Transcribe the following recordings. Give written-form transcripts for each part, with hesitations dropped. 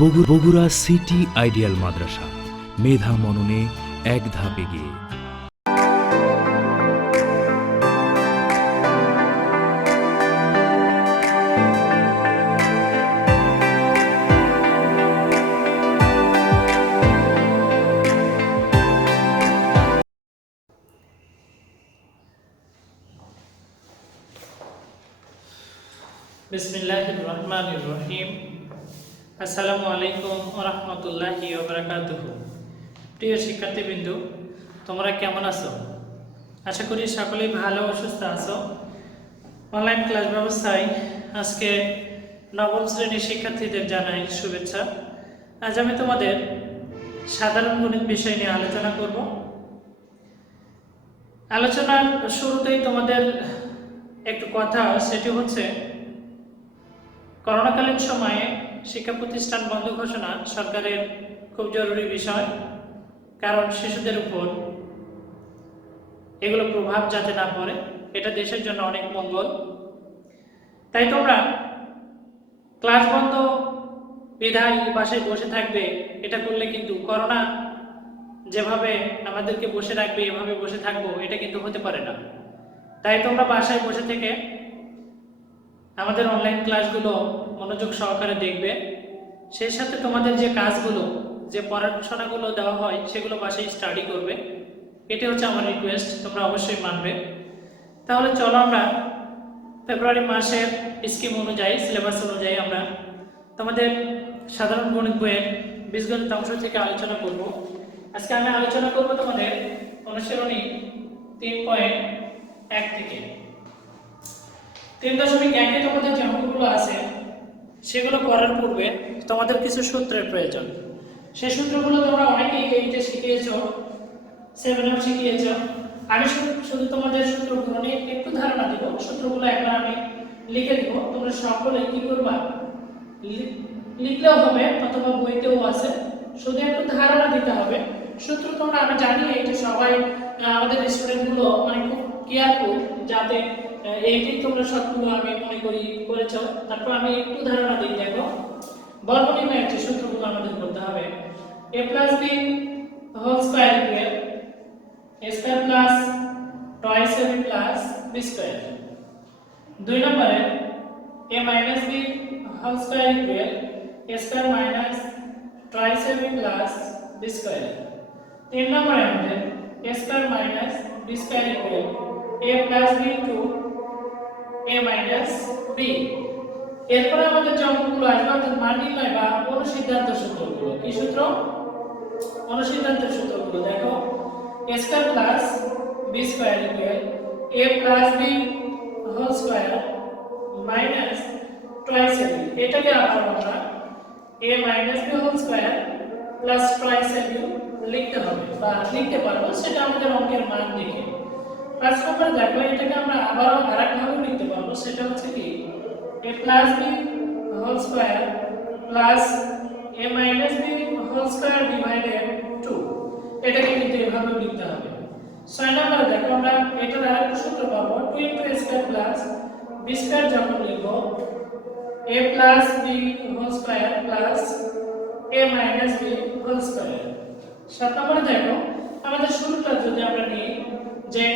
Bogura city ideal মাদ্রাসা, মেধা মননে এক ধাপ এগিয়ে। বিসমিল্লাহির রহমানির রহিম। আসসালামু আলাইকুম ওয়া রাহমাতুল্লাহি ওয়া বারাকাতুহু। প্রিয় শিক্ষার্থীবৃন্দ, তোমরা কেমন আছো? আশা করি সকলেই ভালো ও সুস্থ আছো। অনলাইন ক্লাস ব্যবস্থায় আজকে নবম শ্রেণীর শিক্ষার্থীদের জানাই শুভেচ্ছা। আজ আমি তোমাদের সাধারণ গণিত বিষয় নিয়ে আলোচনা করব। আলোচনার শুরুতেই তোমাদের একটু কথা, সেটি হচ্ছে করোনাকালীন সময়ে শিক্ষা প্রতিষ্ঠান বন্ধ ঘোষণা সরকারের খুব জরুরি বিষয়, কারণ শিশুদের উপর এগুলো প্রভাব যাতে না পড়ে, এটা দেশের জন্য অনেক মঙ্গল। তাই তোমরা ক্লাস বন্ধ বিধায় বাসায় বসে থাকবে, এটা করলে কিন্তু করোনা যেভাবে আমাদেরকে বসে রাখবে এভাবে বসে থাকবো, এটা কিন্তু হতে পারে না। তাই তোমরা বাসায় বসে থেকে আমাদের অনলাইন ক্লাসগুলো মনোযোগ সহকারে দেখবে। সেই সাথে তোমাদের যে কাজগুলো, যে পড়াশোনাগুলো দেওয়া হয় সেগুলো বাসায় স্টাডি করবে। এটি হচ্ছে আমার রিকোয়েস্ট, তোমরা অবশ্যই মানবে। তাহলে চলো আমরা ফেব্রুয়ারি মাসের স্কিম অনুযায়ী, সিলেবাস অনুযায়ী আমরা তোমাদের সাধারণ গণিত বইয়ের বীজগণিত অংশ থেকে আলোচনা করব। আজকে আমি আলোচনা করব তোমাদের অনুশীলনী 3.1 থেকে 3.1-এ তোমাদের যে অঙ্কগুলো আছে সেগুলো করার পূর্বে তোমাদের কিছু সূত্রের প্রয়োজন। সেই সূত্রগুলো তোমরা অনেকেই এইটে শিখিয়েছো, 7-এও শিখিয়েছো। আমি শুধু তোমাদের সূত্রগুলো নিয়ে একটু ধারণা দিব। সূত্রগুলো একবার আমি লিখে দিব, তোমরা সকলে কি করবা, লিখলেও হবে অথবা বইতেও আছে, শুধু একটু ধারণা দিতে হবে। সূত্র তোমরা, আমি জানি এইটা সবাই আমাদের স্টুডেন্টগুলো মানে খুব কেয়ারফুল, যাতে এইটাই তোমরা সবগুলো আমি মনে করি করেছো। তারপর আমি একটু ধারণা দিই। দেখো, বর্গনির্ণয়ের যে সূত্রগুলো আমাদের করতে হবে, a plus b whole square equal a square plus twice ab plus b square। 2 নম্বরে a minus b whole square equal a square minus twice ab plus b square। 3 নম্বরে আমাদের a square minus b square equal a plus b to a minus b। এরপরে আমাদের যে অঙ্কগুলো আসবে অর্থাৎ মান নির্ণয় বা অনুসিদ্ধান্ত সূত্রগুলো। কি সূত্র? অনুসিদ্ধান্তের সূত্রগুলো। দেখো, a square plus b square equal a plus b whole square minus twice ab। এটাকে আবার আমরা a minus b whole square plus twice ab লিখতে হবে বা লিখতে পারবো, সেটা আমাদের অঙ্কের মান দেখে। 5 নম্বরে দেখো, এটাকে আমরা আবারও আরেকভাবে লিখতে পারবো, সেটা হচ্ছে কি a plus b whole square plus a minus b whole square divided 2। এটাকে কিন্তু এভাবে লিখতে হবে। 6 নম্বরে দেখো, আমরা এটার আরেকটা সূত্র পাবো, 2 into a square plus b square যখন লিখবো a plus b whole square plus a minus b whole square। 7 নম্বরে দেখো, আমাদের শুরুটা যদি আমরা নিই যে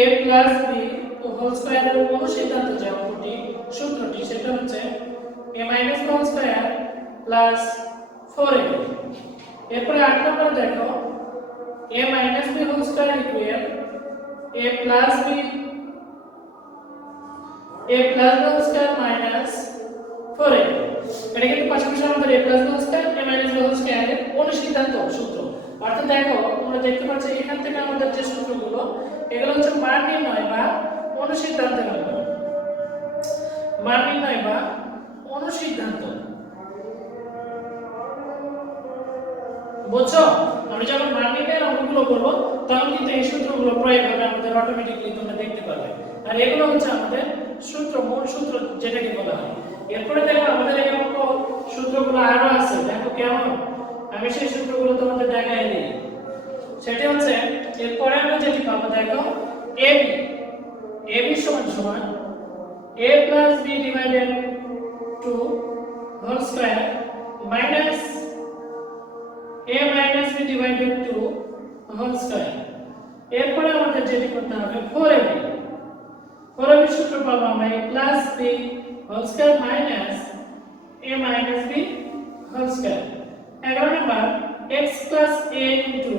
a plus b whole square এর অনুসিদ্ধান্ত যে অঙ্কটি সূত্রটি, সেটা হচ্ছে a minus b whole square plus 4ab। এরপরে 8 নম্বরে দেখো, a minus b whole square equal a plus b whole square minus 4ab। এটা কিন্তু পাশাপাশি আমাদের a plus b whole square a minus b whole square এর অনুসিদ্ধান্ত সূত্র। অর্থাৎ দেখো, তোমরা দেখতে পাচ্ছ এখান থেকে আমাদের যে সূত্রগুলো, এগুলো হচ্ছে মান নির্ণয় বা অনুসিদ্ধান্তের মতো। মান নির্ণয় বা অনুসিদ্ধান্ত, বুঝছো? আমরা যখন মান নির্ণয়ের অঙ্কগুলো করবো তখন কিন্তু এই সূত্রগুলো প্রয়োগ হবে, আমাদের অটোমেটিক্যালি তোমরা দেখতে পাবে। আর এগুলো হচ্ছে আমাদের সূত্র, মূল সূত্র যেটাকে বলা হয়। এরপরে দেখো, আমাদের এই অঙ্ক সূত্রগুলো আরো আছে। দেখো কেমন, আমি সেই সূত্রগুলো তোমাদের দেখাই দিই। সেটা হচ্ছে, এরপরে আমরা যেটি পাবো, দেখো ab সমান সমান a plus b divided 2 whole square B divided 2 whole square. এরপরে আমাদের যেটা করতে হবে 4ab। 4ab সূত্র পাবো আমরা a plus b whole square minus a minus b whole square. 11 number x plus a into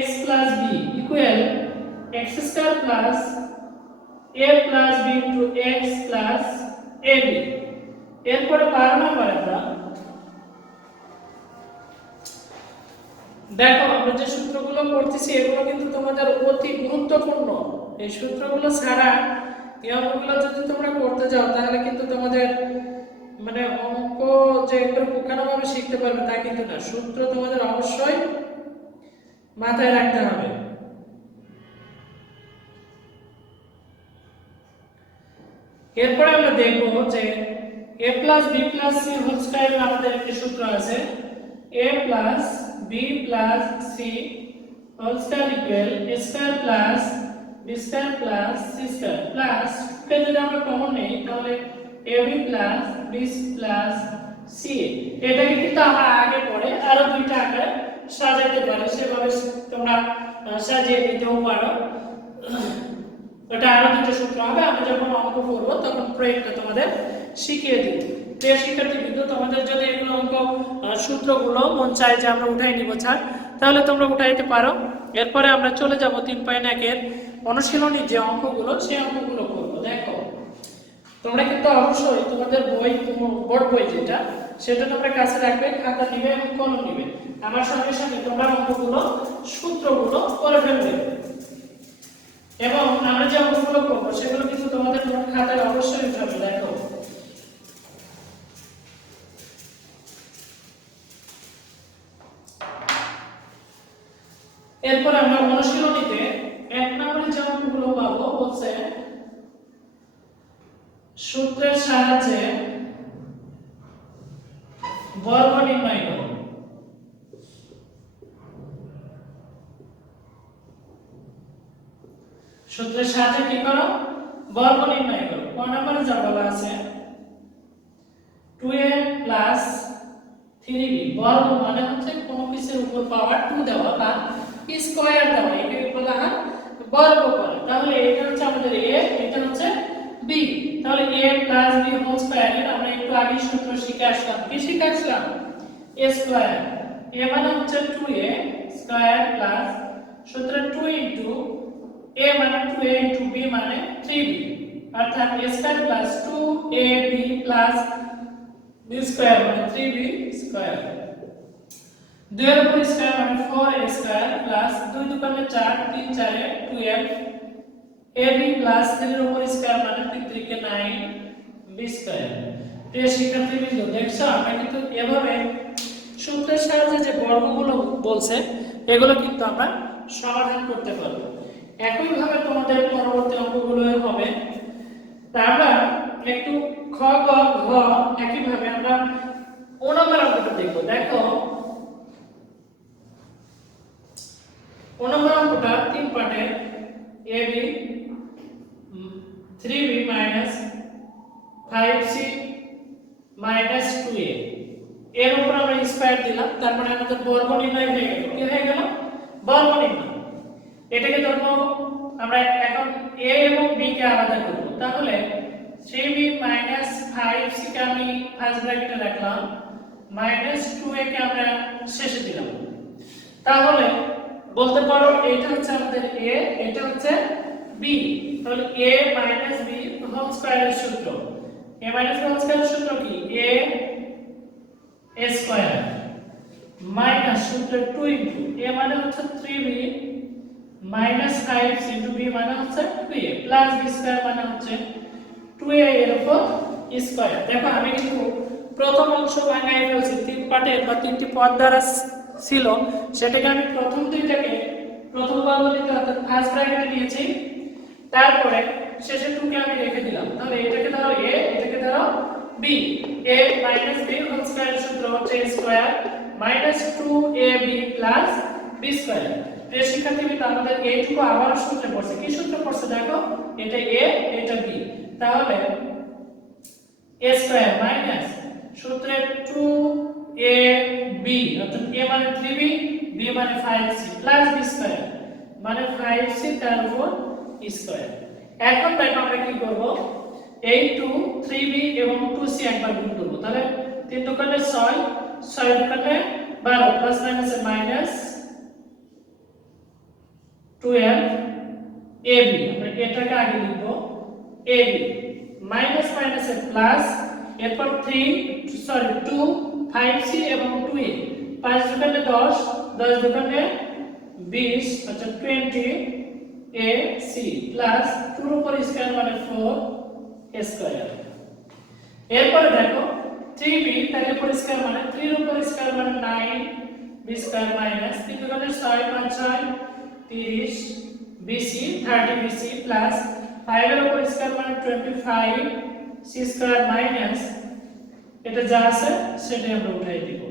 x plus b equal x square plus a plus b into x plus ab। এরপরে 12 number আমরা দেখো আমরা যে সূত্রগুলো করতেছি এগুলো কিন্তু তোমাদের অতি গুরুত্বপূর্ণ। এই সূত্রগুলো ছাড়া এই অঙ্কগুলো যদি তোমরা করতে যাও তাহলে কিন্তু তোমাদের মানে অঙ্ক যে একটু পুঙ্খানুপুঙ্খভাবে শিখতে পারবে তা কিন্তু না। সূত্র তোমাদের অবশ্যই মাথায় রাখতে হবে। এরপরে আমরা দেখব যে a plus b plus c whole square আমাদের একটি সূত্র আছে a plus b plus c whole square equal a square plus b square plus c square plus কে যদি আমরা কমন নেই তাহলে ab plus b plus c। এটাকে কিন্তু আমরা আগে পরে আরো দুইটা আকারে সাজাতে পারি, সেভাবে তোমরা সাজিয়ে নিতেও পারো। এটা আরো দুটো সূত্র হবে, আমি যখন অঙ্ক করব তখন প্রয়োগটা তোমাদের শিখিয়ে দিব। প্রিয় শিক্ষার্থী বিন্দু, তোমাদের যদি এগুলো অঙ্ক সূত্রগুলো মন চায় যে আমরা উঠাই নিব ছাড়, তাহলে তোমরা উঠাইতে পারো। এরপরে আমরা চলে যাব 3.1 এর অনুশীলনী যে অঙ্কগুলো সেই অঙ্কগুলো করব। দেখো তোমরা কিন্তু অবশ্যই তোমাদের বই বোর্ড বই যেটা সেটা তোমরা কাছে রাখবে, খাতা নিবে এবং কলম নিবে। আমার সঙ্গে সঙ্গে তোমরা অঙ্কগুলো সূত্রগুলো করে ফেলবে এবং আমরা যে অঙ্কগুলো করবো সেগুলো কিন্তু তোমাদের খাতায় অবশ্যই উঠাবে। দেখো এরপর আমরা অনুশীলনীতে 1 নম্বরে যে অঙ্কগুলো পাবো হচ্ছে সূত্রের সাহায্যে বর্গ নির্ণয় করো। সূত্রের সাহায্যে কি করো? বর্গ নির্ণয় করো। কোন নম্বরে যা বলা আছে 2a প্লাস 3b বর্গ মানে হচ্ছে কোন কিছুর উপর পাওয়ার 2 দেওয়া বা স্কয়ার দেওয়া, এটাকে বলা হয় বর্গ করা। তাহলে এটা হচ্ছে আমাদের a, এটা হচ্ছে b। তাহলে a plus b whole square এর আমরা একটু আগে সূত্র শিখে আসলাম। কি শিখে আসলাম? a square. a মানে হচ্ছে 2a স্কয়ার প্লাস সূত্র 2 ইনটু a মানে 2a ইনটু b মানে 3b, অর্থাৎ a square plus 2ab plus b square মানে 3b স্কয়ার। 2 এর উপর স্কয়ার মানে 4a স্কয়ার প্লাস 2 দুগুণে 4 3 4 এ 12 ab প্লাস 3 এর উপর স্কয়ার মানে 3 3 কে 9 b স্কয়ার। প্রিয় শিক্ষার্থীবৃন্দ, দেখছো আমরা কিন্তু এভাবে সূত্রের সাহায্যে যে বর্গগুলো বলছে এগুলো কিন্তু আমরা সমাধান করতে পারবো। একই ভাবে তোমাদের পরবর্তী অঙ্কগুলো হবে। তারপর একটু খ গ ঘ একই ভাবে আমরা 9 নম্বর অঙ্কটা দেখব। দেখো 9 নম্বর অঙ্কটা 3 পার্টে ab 3b 5c 2a এর উপর আমরা স্কয়ার দিলাম। তারপরে আমাদের বর্গ নির্ণয় হয়ে গেল। কি হয়ে গেল? বর্গ নির্ণয়। এটাকে ধরো আমরা এখন a এবং b কে আলাদা করব। তাহলে 3b 5c কে আমি ফার্স্ট ব্র্যাকেটে রাখলাম, 2a কে আমরা শেষে দিলাম। তাহলে বলতে পারো এটা হচ্ছে আমাদের a, এটা হচ্ছে b। তাহলে a b হোল স্কয়ারের সূত্র, a b হোল স্কয়ারের সূত্র কি? a স্কয়ার মাইনাস সূত্র 2 ইনটু a মানে হচ্ছে 3b মাইনাস 5 ইনটু b মানে হচ্ছে 2a প্লাস b স্কয়ার মানে হচ্ছে 2a এর উপর স্কয়ার। দেখো আমি কিন্তু প্রথম অংশ ভাঙাই ফেলছি, 3 পার্টে বা 3টি পদ দ্বারা ছিল, সেটাকে আমি প্রথম দুইটাকে প্রথম বর্গটিতে অর্থাৎ ফার্স্ট ব্র্যাকেটে নিয়েছি, তারপরে শেষের 2 কে আমি রেখে দিলাম। তাহলে এটাকে ধরো a, এটাকে ধরো b। a b হোল স্কয়ারের সূত্র হচ্ছে a square 2ab plus b square. প্রিয় শিক্ষার্থীবৃন্দ, আমাদের এইটুকু আবার সূত্রে পড়ছে। কি সূত্র পড়ছে দেখো? এটা a, এটা b। তাহলে a স্কয়ার মাইনাস সূত্রে 2ab অর্থাৎ a মানে 3b, b মানে 5c প্লাস b স্কয়ার মানে 5c তার উপর স্কয়ার। এখন দেখো আমরা কি করব, এই 2 3b এবং 2c একবার গুণ করব, তাহলে 3 দোকানে 6 6 দোকানে 12 প্লাস মাইনাস মাইনাস 12 ab, আমরা এটাকে আগে লিখব ab মাইনাস মাইনাস প্লাস, এরপর 2 5c এবং 2a 5 দোকানে 10 10 দোকানে 20 অর্থাৎ 20 ac প্লাস 2 উপর স্কয়ার মানে 4 স্কয়ার। এরপর দেখো 3b তার উপর স্কয়ার মানে 3 এর উপর স্কয়ার মানে 9 b স্কয়ার মাইনাস 3 দোকানে 6 5 6 30 bc 30 bc প্লাস 5 এর উপর স্কয়ার মানে 25 c স্কয়ার মাইনাস এটা যা আছে সেটাই আমরা উঠাই দিব।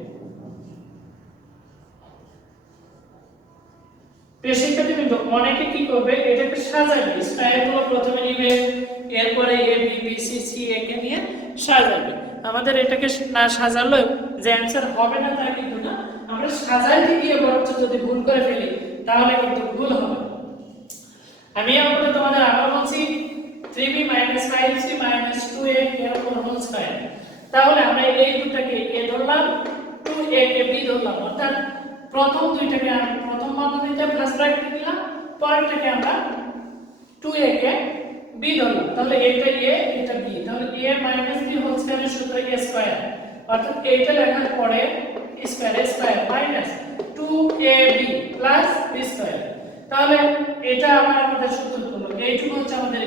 প্রিয় শিক্ষার্থীবৃন্দ, অনেকে কি করবে, এটাকে সাজাবে, স্কয়ারগুলো প্রথমে নিবে, এরপরে a b b c c a কে নিয়ে সাজাবে। আমাদের এটাকে না সাজালে যে অ্যানসার হবে না তা কিন্তু না, আমরা সাজাইতে গিয়ে বরঞ্চ যদি ভুল করে ফেলি তাহলে কিন্তু ভুল হবে। আমি আপনাদের তোমাদের আবার বলছি 3b 5c 2a এর উপর হোল স্কয়ার, তাহলে আমরা এই দুটাকে a ধরলাম, 2a কে b ধরলাম, অর্থাৎ প্রথম দুইটাকে আমরা প্রথম বন্ধনীতে প্লাস ব্র্যাকেটে দিলাম, পরেরটাকে আমরা 2a কে b ধরলাম, তাহলে এটা a এটা b, তাহলে a b হোল স্কয়ারের সূত্র a স্কয়ার, অর্থাৎ এইটা লেখার পরে square minus 2ab plus b square. তাহলে এটা আমাদের সূত্র হলো এইটুকু হচ্ছে আমাদের